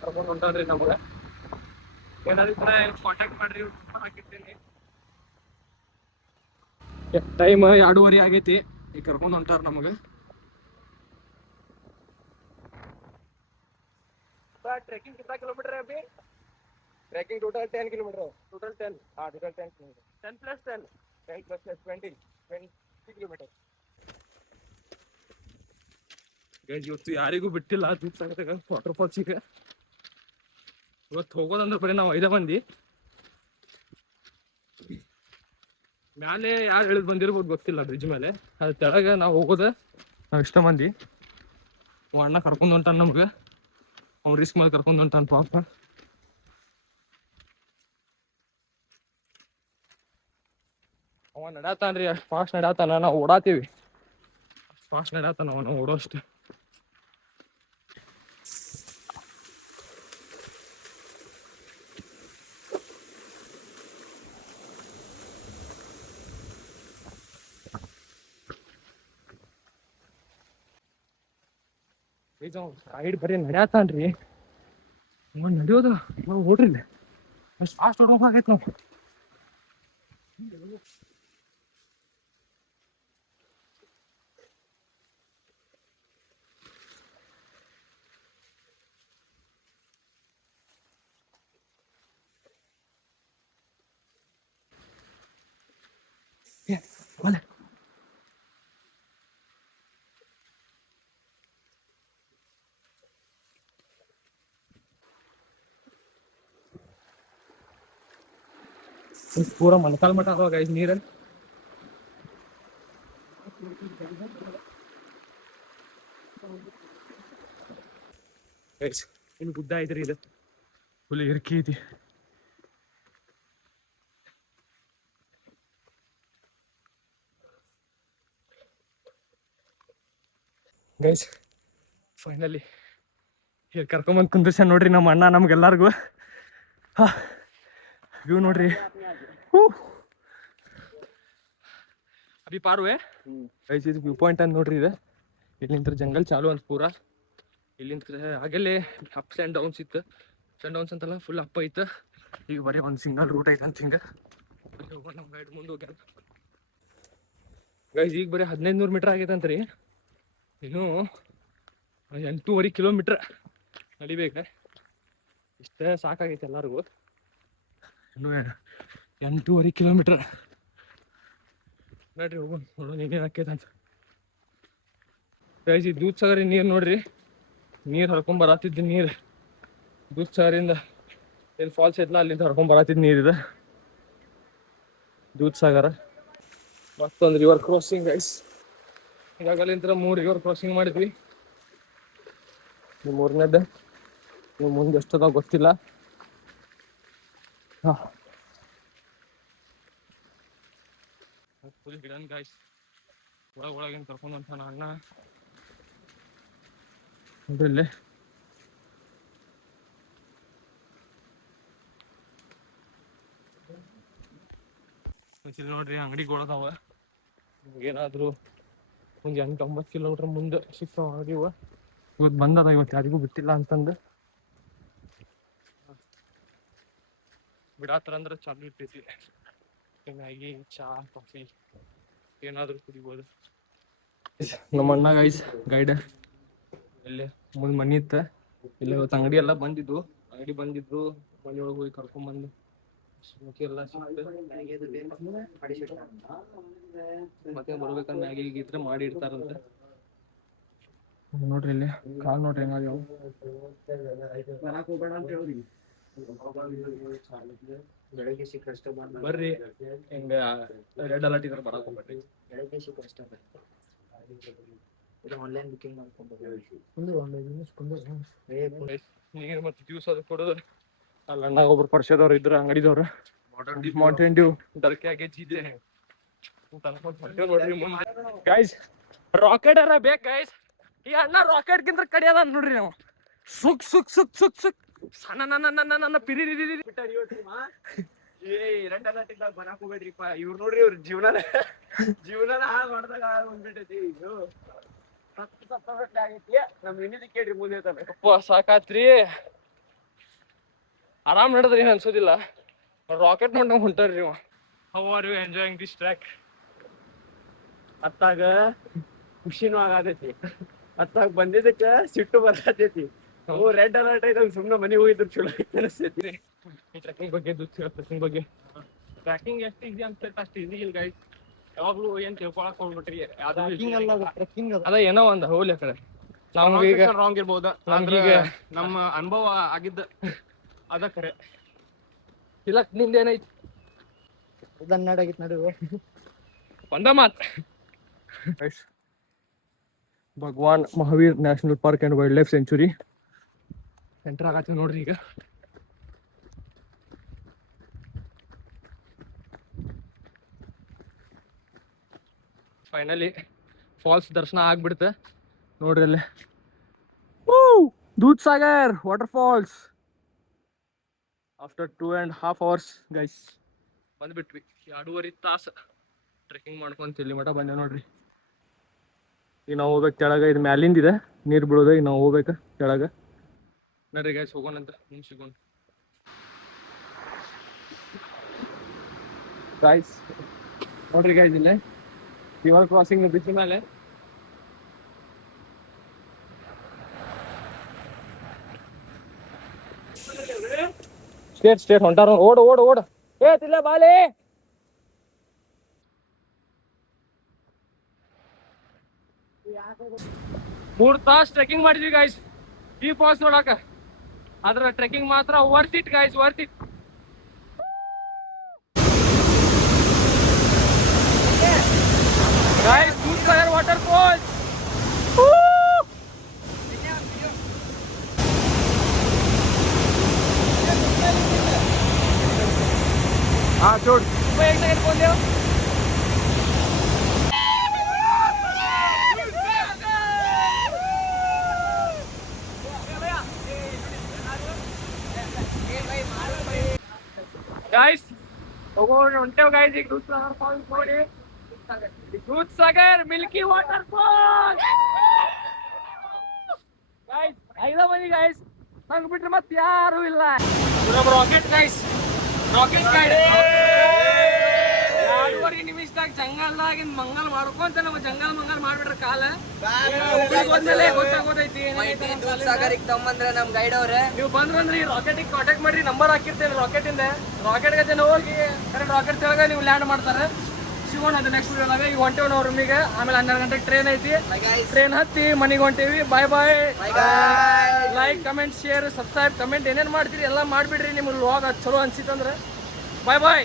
ಕರ್ಕೊಂಡು ಹೊಂಟನ್ರಿ ನಮ್ಗೆ. ಏನಾದ್ರು ಕಾಂಟ್ಯಾಕ್ಟ್ ಮಾಡ್ರಿ, ಹಾಕಿರ್ತೀನಿ. ಟೈಮ್ 2:30 ಆಗೈತಿ. ಈಗ ಕರ್ಕೊಂಡು ಹೊಂಟಾರ ನಮಗೆ. ट्रैकिंग कितना किलोमीटर है अभी? ट्रैकिंग टोटल 10 किलोमीटर है. टोटल 10. हाँ total 10 kilometre. 10 plus 10. 10 plus 10 20 kilometre. Guys ಇವತ್ತು ಯಾರಿಗೂ ಬಿಟ್ಟಿಲ್ಲ ದೂದ್ಸಾಗರದಾಗ ವಾಟರ್ ಫಾಲ್ಸಿಗೆ. ಇವತ್ತು ಹೋಗೋದಂದ್ರೆ ಬರೀ ನಾವು 5 ಮಂದಿ. ಮ್ಯಾಲೆ ಯಾರು ಇಳಿದು ಬಂದಿರ್ಬೋದು ಗೊತ್ತಿಲ್ಲ ಬ್ರಿಡ್ಜ್ ಮೇಲೆ. ಅದು ತೆಳಗೆ ನಾವು ಹೋಗೋದ ನಾವು ಇಷ್ಟ ಮಂದಿ. ಅಣ್ಣ ಕರ್ಕೊಂಡು ಹೊಂಟಾನ ನಮ್ಗೆ. ಅವ್ನು ರಿಸ್ಕ್ ಮೇಲೆ ಕರ್ಕೊಂಡು ಹೊಂಟಾನ ಪಾಪ. ಅವ ನಡ್ಯಾತಾನ್ರಿ, ಅಷ್ಟು ಫಾಸ್ಟ್ ನಡ್ಯಾತಾನ. ನಾವು ಓಡಾತೀವಿ, ಫಾಸ್ಟ್ ನಡ್ಯಾತಾನ ಅವನು ಓಡೋಷ್ಟು. ಸೈಡ್ ಬರೀ ನಡ್ಯಾತಾನ್ರಿ. ನಡೆಯೋದ ಓಡ್ರಿ, ಅಷ್ಟು ಫಾಸ್ಟ್ ಓಡೋಕಾಗೈತೆ ನಾವು. पूरा मनकाल मटा हुआ गाइस ನೀರ. ಗೈಸ್ ಇನ್ನು ಗುಡ್ಡ ಐತ್ರಿ, ಇದು ಫುಲ್ ಇರ್ಕಿ ಐತಿ. ಗೈಸ್ ಫೈನಲಿ here ಕರ್ಕೊಂಬಂದು ಕುಂದ್ರಸ ನೋಡ್ರಿ ನಮ್ಮ ಅಣ್ಣ ನಮ್ಗೆಲ್ಲರಿಗೂ. ವ್ಯೂ ನೋಡ್ರಿ. ಅಭಿ ಪಾರುವೆ ಗೈಸ್, ಇದು ವ್ಯೂ ಪಾಯಿಂಟ್ ಅಂತ ನೋಡ್ರಿ. ಇದು ಇಲ್ಲಿಂದ ಜಂಗಲ್ ಚಾಲು ಅಂತ ಪೂರ. ಇಲ್ಲಿಂದ ಆಗಲೇ ಅಪ್ಸ್ ಆ್ಯಂಡ್ ಡೌನ್ಸ್ ಇತ್ತು. ಅಪ್ಸ್ ಆ್ಯಂಡ್ ಡೌನ್ಸ್ ಅಂತಲ್ಲ, ಫುಲ್ ಅಪ್ ಐತೆ. ಈಗ ಬರೀ ಒಂದು ಸಿಂಗಲ್ ರೂಟ್ ಐತೆ ಅಂತ ಹಿಂಗೆ ನಮ್ಮ ಗೈಡ್ ಮುಂದೆ ಹೋಗ್ಯಾರ. ಗೈಸ್ ಈಗ ಬರೀ 1500 ಮೀಟ್ರ್ ಆಗೈತಂತ್ರಿ. ಇನ್ನೂ 8.5 ಕಿಲೋಮೀಟ್ರ್ ನಡಿಬೇಕು. ಇಷ್ಟೇ ಸಾಕಾಗೈತೆ ಎಲ್ಲರಿಗೂ. ಇನ್ನೂ 8.5 ಕಿಲೋಮೀಟ್ರ್ ನೋಡ್ರಿ. ಹೋಗೋಣ ನೋಡೋಣ ಏನೇನು ಆಕೈತೆ ಅಂತ. ಗೈಸ್ ಈ ದೂದ್ಸಾಗರ ನೀರು ನೋಡ್ರಿ, ನೀರು ಹರ್ಕೊಂಬರತ್ತಿದ್ದ ನೀರು ದೂದ್ಸಾಗರಿಂದ ಎಲ್ಲಿ ಫಾಲ್ಸ್ ಐತಲ್ಲ ಅಲ್ಲಿಂದ ಹರ್ಕೊಂಬರತ್ತಿದ್ದ ನೀರಿದೆ ದೂದ್ಸಾಗರ. ಮತ್ತೊಂದು ರಿವರ್ ಕ್ರಾಸಿಂಗ್ ಗೈಸ್. ಈಗಾಗಲಿಂದ 3 ರಿವರ್ ಕ್ರಾಸಿಂಗ್ ಮಾಡಿದ್ವಿ. ನೀವು 3ನೇದ್ದು ನೀವು ಮುಂದೆ ಎಷ್ಟದಾವ ಗೊತ್ತಿಲ್ಲ. Full hidden guys. ಒಳಗಿನ ಕರ್ಕೊಂಡು ಹೊಂಟಾನ ಅಣ್ಣ ನೋಡ್ರಿ. ಇಲ್ಲಿ ನೋಡ್ರಿ ಅಂಗಡಿಗಳದಾವ. ಏನಾದ್ರು ಒಂದು 8-9 ಕಿಲೋಮೀಟ್ರ್ ಮುಂದೆ ಸಿಕ್ತಾವ ಅಂಗಡಿವ. ಇವತ್ತು ಬಂದದ, ಇವತ್ತು ಯಾರಿಗೂ ಬಿಟ್ಟಿಲ್ಲ ಅಂತಂದು ಬಿಡಾತರ ಅಂದ್ರೆ ಚಾಲು ಇರ್ತೈತಿ. ಮ್ಯಾಗಿ, ಚಾ, ಕಾಫಿ ಏನಾದರೂ ಕುಡಿಬೋದು. ನಮ್ಮ ಅಣ್ಣ ಗೈಸ್ ಗೈಡ್ ಇಲ್ಲೇ ಮುಂದೆ ಮನೆ ಇತ್ತು. ಇಲ್ಲ ಇವತ್ತು ಅಂಗಡಿ ಎಲ್ಲ ಬಂದಿದ್ವು. ಮನೆ ಒಳಗೆ ಹೋಗಿ ಕರ್ಕೊಂಡ್ಬಂದು ಎಲ್ಲ ಮತ್ತೆ ಬರ್ಬೇಕಂದ್ರೆ ಮ್ಯಾಗಿ ಇದ್ರೆ ಮಾಡಿ ಇಡ್ತಾರಂತೆ ನೋಡ್ರಿ. ಇಲ್ಲಿ ಕಾಲ್ ನೋಡ್ರಿ ಹೆಂಗಾಗ್ಯಾವ. ಬೆಳಗ್ಗೆ ಸಿಕ್ಕಷ್ಟ ಬರ್ರಿ, ಹಿಂಗ ರೆಡ್ ಅಲರ್ಟ್ ಇದ್ರೆ ಬರಕ್ ಹೋಗ್ಬೇಡ್ರಿ. ಬೆಳಗ್ಗೆ ಸಿಕ್ಕಷ್ಟ ಇದು ಆನ್ಲೈನ್ ಬುಕಿಂಗ್ ಮಾಡ್ಕೊಂಡ್ಬರ್ರಿ. ನೀರು ಮತ್ತೆ ಜ್ಯೂಸ್ ಅದು ಕೊಡೋದು. ಅಲ್ಲಿ ಅಣ್ಣ ಒಬ್ರು ಪರಿಚಯದವ್ರು ಇದ್ರು ಅಂಗಡಿದವ್ರು. ಮೌಂಟೇನ್ ಡ್ಯೂ ಡರ್ಕೆ ಆಗಿ ಜೀತೆ ನೋಡ್ರಿ ಮುಂದೆ. ಗೈಸ್ ರಾಕೆಟ್ ಅರ ಬೇಕು ಗೈಸ್. ಈ ಅಣ್ಣ ರಾಕೆಟ್ ಗಿಂತ ಕಡಿ ಅದ ನೋಡ್ರಿ. ನಾವು ಸುಕ್ ಸುಕ್ ಸುಕ್ ಸುಕ್ ಸುಕ್ ಸಣ್ಣ ಪಿರಿ ರೆಡ್ ಅಲರ್ಟ್ ಇದ್ದಾಗ ಬರಾಕ್ ಹೋಗ್ಬೇಡ್ರಿಪ್ಪ. ಇವ್ರು ನೋಡ್ರಿ, ಇವ್ರ ಜೀವನ ಹಾಳು ಮಾಡ್ದಾಗ ಬಂದ್ಬಿಟ್ಟೈತಿ. ಸಾಕಾತ್ರಿ ಆರಾಮ್ ನಡೆದ್ರಿ ಏನ್ ಅನ್ಸೋದಿಲ್ಲ ರಾಕೆಟ್ ನೋಡ್ದಂಗ್ ಹೊಂಟಾರ್ರಿ ಇವ how are you enjoying this track ಅತ್ತಾಗ ಖುಷಿನೂ ಆಗತೈತಿ ಅತ್ತಾಗ ಬಂದಿದ್ದಕ್ಕ ಸಿಟ್ಟು ಬರತೈತಿ ಅವು ರೆಡ್ ಅಲರ್ಟ್ ಐತೆ ಸುಮ್ಮನೆ ಮನೆಗೆ ಹೋಗಿದ್ರು ಚಲೋ ಐತೆ ಅನಿಸ್ತೈತಿ ಈ ಟ್ರೆಕ್ಕಿಂಗ್ ಬಗ್ಗೆ ಟ್ರೆಕ್ಕಿಂಗ್ ಬಗ್ಗೆ ಟ್ರ್ಯಾಕಿಂಗ್ ಎಷ್ಟು ಈಸಿ ಅಂತ ಅಷ್ಟು ಈಸಿ ಇಲ್ಲ ಗೈಸ್ ಯಾವಾಗ್ಲೂ ಏನ್ ತಿಳ್ಕೊಳಕ್ ಹೋಗ್ಬಿಟ್ರಿ ಟ್ರೆಕ್ಕಿಂಗ್ ಅದ ಏನೋ ಒಂದ್ ಹೋಗ್ಲಿ ಆ ಕಡೆ ನಮ್ಗೆ ಈಗ ರಾಂಗ್ ಇರ್ಬೋದ ನಮ್ಗೀಗ ನಮ್ಮ ಅನುಭವ ಆಗಿದ್ದ ಅದ ಖರೆ ಇಲ್ಲ ನಿಂದೇನೈತಿ ದನ್ನಡಾಗಿತ್ತು ನಡುವೆ ಒಂದ ಮಾತ್ Bhagwan Mahavir national park and wildlife sanctuary enter ಆಗತ್ತೀವಿ ನೋಡ್ರಿ ಈಗ ಫೈನಲಿ ಫಾಲ್ಸ್ ದರ್ಶನ ಆಗ್ಬಿಡ್ತೆ ನೋಡ್ರಿ ಅಲ್ಲಿ Dudh Sagar water falls after 2.5 hours guys ಬಂದ್ಬಿಟ್ವಿ 2.5 ತಾಸು ಟ್ರೆಕ್ಕಿಂಗ್ ಮಾಡ್ಕೊಂತ ಇಲ್ಲಿ ಮಠ ಬಂದೆ ನೋಡ್ರಿ ಈಗ ನಾವು ಹೋಗ್ಬೇಕು ಕೆಳಗೆ ಇದು ಮ್ಯಾಲಿಂದ ಇದೆ ನೀರು ಬೀಳೋದು ಈಗ ನಾವು ಹೋಗ್ಬೇಕು ಕೆಳಗೆ ನೋಡ್ರಿ ಗೈಸ್ ಹೋಗೋಣಂತ ಸಿಗೋಣ ಗೈಸ್ ನೋಡ್ರಿ ಗೈಸ್ ಇಲ್ಲೇ ರಿವರ್ ಕ್ರಾಸಿಂಗ್ ಬ್ರಿಡ್ಜ್ ಮೇಲೆ ಸ್ಟೇಟ್ ಹೊಂಟಾರ ಓಡ್ ಓಡ್ ಓಡ್ ಏತಿಲ್ಲ ಬಾಲೆ 3 ತಾಸು ಟ್ರೆಕ್ಕಿಂಗ್ ಮಾಡಿದ್ವಿ ಗೈಸ್ ಈ ಫಾಲ್ಸ್ ನೋಡಕ ಅದ್ರ ಟ್ರೆಕ್ಕಿಂಗ್ ಮಾತ್ರ worth it guys worth it guys doodh Sagar water falls हाँ छोड़ एक सेकंड बोल दियो गाइस उनटे गाइस एक दूसरा फॉल्स ನೋಡಿ दूध सागर मिल्की वाटरफॉल गाइस ಐದ ಬನ್ನಿ गाइस ನಂಗೆ ಬಿಟ್ರೆ ಮತ್ತೆ ಯಾರು ಇಲ್ಲ ನಮ್ಮ ರಾಕೆಟ್ गाइस ರಾಕೆಟ್ ಗೈಡ್ 2.5 ನಿಮಿಷದಾಗ ಜಂಗಲ್ದಾಗಿನ ಮಂಗಲ್ ಮಾಡ್ಕೊಂತ ನಮ್ಮ ಜಂಗಲ್ ಮಂಗಲ್ ಮಾಡ್ಬಿಟ್ರ ಕಾಲ ಹೋದ್ಮೇಲೆ ಗೊತ್ತಾಗೋದೈತಿ ಸಾಗರಿಗೆ ತಮ್ಮಂದ್ರೆ ನಮ್ ಗೈಡ್ ಅವ್ರೆ ನೀವು ಬಂದ್ರಂದ್ರೆ ಈ ರಾಕೆಟಿಗೆ ಕಾಂಟ್ಯಾಕ್ಟ್ ಮಾಡ್ರಿ ನಂಬರ್ ಹಾಕಿರ್ತೇವೆ ರಾಕೆಟ್ ಇಂದ ರಾಕೆಟ್ ಗತೆ ಹೋಗಿ ಕರೆಕ್ಟ್ ರಾಕೆಟ್ ತೆಳಗ ನೀವು ಲ್ಯಾಂಡ್ ಮಾಡ್ತಾರೆ ಸಿಗೋಣ ಅದು ನೆಕ್ಸ್ಟ್ ವಿಡಿಯೋದಾಗ ಈಗ ಹೊಂಟೇವ್ ನಾವು ರೂಮಿಗೆ ಆಮೇಲೆ 12 ಗಂಟೆಗೆ ಟ್ರೈನ್ ಐತಿ ಟ್ರೈನ್ ಹತ್ತಿ ಮನೆಗೆ ಹೊಂಟೇವಿ bye bye like comment share subscribe comment ಏನೇನು ಮಾಡ್ತೀರಿ ಎಲ್ಲ ಮಾಡಿಬಿಡ್ರಿ ನಿಮ್ಗೆ ವ್ಲಾಗ್ ಅದು ಚಲೋ ಅನ್ಸಿತ್ತಂದ್ರೆ ಬಾಯ್ ಬಾಯ್